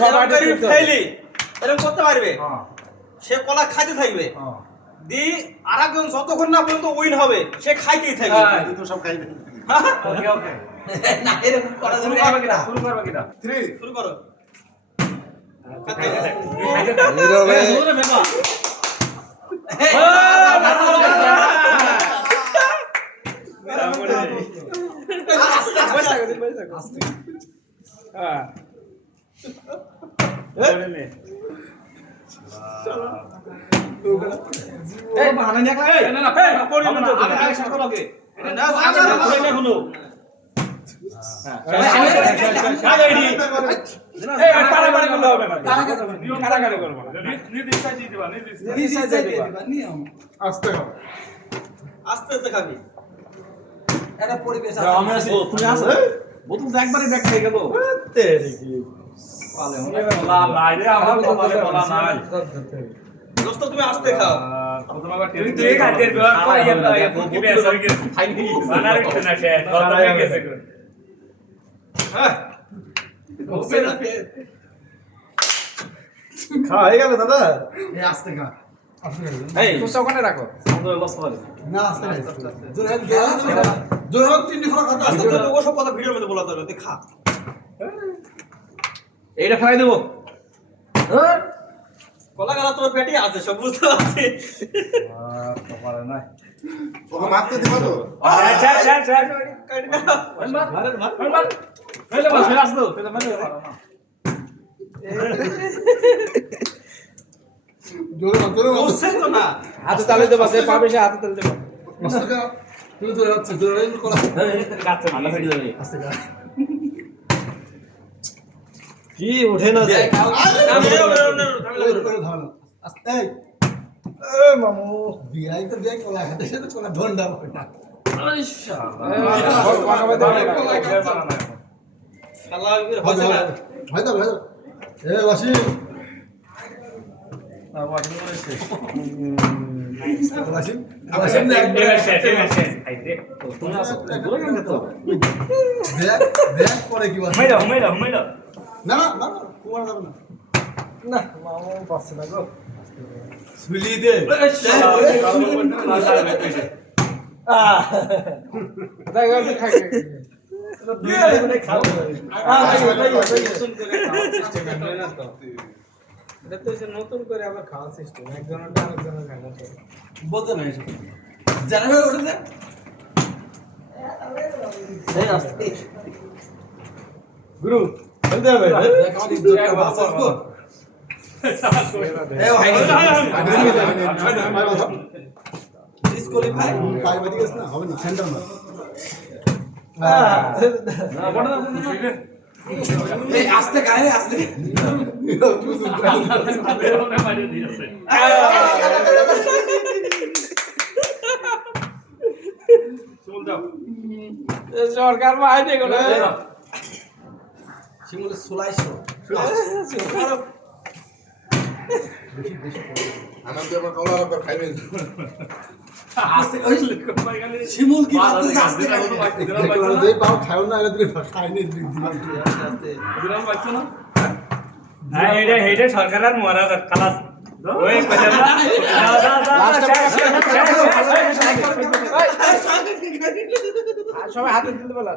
সবাই ফেলি এরকম করতে পারবে সে কলা খাইতে থাকবে দি আরেকজন যতক্ষণ না পর্যন্ত উইন হবে সে খাইতেই থাকবে তো সব খাইবে ওকে ওকে না এরকম করা যাবে না শুরু করবে কিনা 3 শুরু করো নীরবে আস্তে হবে আস্তে আস্তে খাবি এটা পরিবেশ আমি আছি তুমি আসো বোতল একবারে ব্যাক হয়ে গেল তেরি কি পালে বলা নাই রে আমার কপালে বলা নাই দোস্ত তুমি আস্তে খাও প্রথম আবার টেরি তুই খাইতে গো কি বেস হই গেছে খাইনি বানার একটু না সে কত হয়ে গেছে গো হ্যাঁ ওপে না খা হয়ে গেল দাদা এই আস্তে খা এই তোসা ওখানে রাখো আমাদের লস হবে না আস্তে না জোরে হোক তিনটি খা কথা আস্তে তো ও সব কথা ভিডিওর মধ্যে বলা যাবে তুই খা এইটা ফেলাই দেব কলা গালা তোর পেটে আছে সব বুঝতে পারছি তো পারে না ওকে মারতে দিবা তো স্যার কাটি না মার ফেলে বস ফেলে আসতো ফেলে মানে পারো না জোরে বুঝছেন তো না হাতে তালে দেবা সে পাবে সে হাতে তালে দেবা আস্তে খা তুই জোরে হচ্ছে জোরে করা গাছে ভালো ফেলে দেবে আস্তে খা কি ওঠে না যায় আস্তে মামু বিয়াই তো বিয়াই কলা খাতে সে তো কলা ধন্ডা পাবে না শালা হচ্ছে না হয়তো এ ওয়াসিম ওয়াসিম ওয়াসিম দেখ পরে কি বল না না না কুমার যাবে না না মামু পাচ্ছে না গো সুলি দে তাই গল্প খাই নতুন করে আবার খাওয়ার সিস্টেম একজনটা আরেকজনের খাওয়া বলতে না এসব জানাবে উঠেছে গুরু বলতে হবে আমাদের ইজ্জতটা বাঁচাবো এ ভাই ডিসকোয়ালিফাই পাই বাদি গেছ না হবে না সেন্টার না এই আস্তে গায়ে আস্তে সরকার বাইরে গেল শিমুলে সুলাইছো আনন্দ আমার কলা আর খাইবেন আস্তে ওই শিমুল কি আস্তে আস্তে দেই পাও খাও না এর দিকে খাইনি আস্তে বিরাম পাচ্ছো না না হেডে সরকার আর মহারাজ খালাস ওই কইলা সবাই হাতে দিতে বলা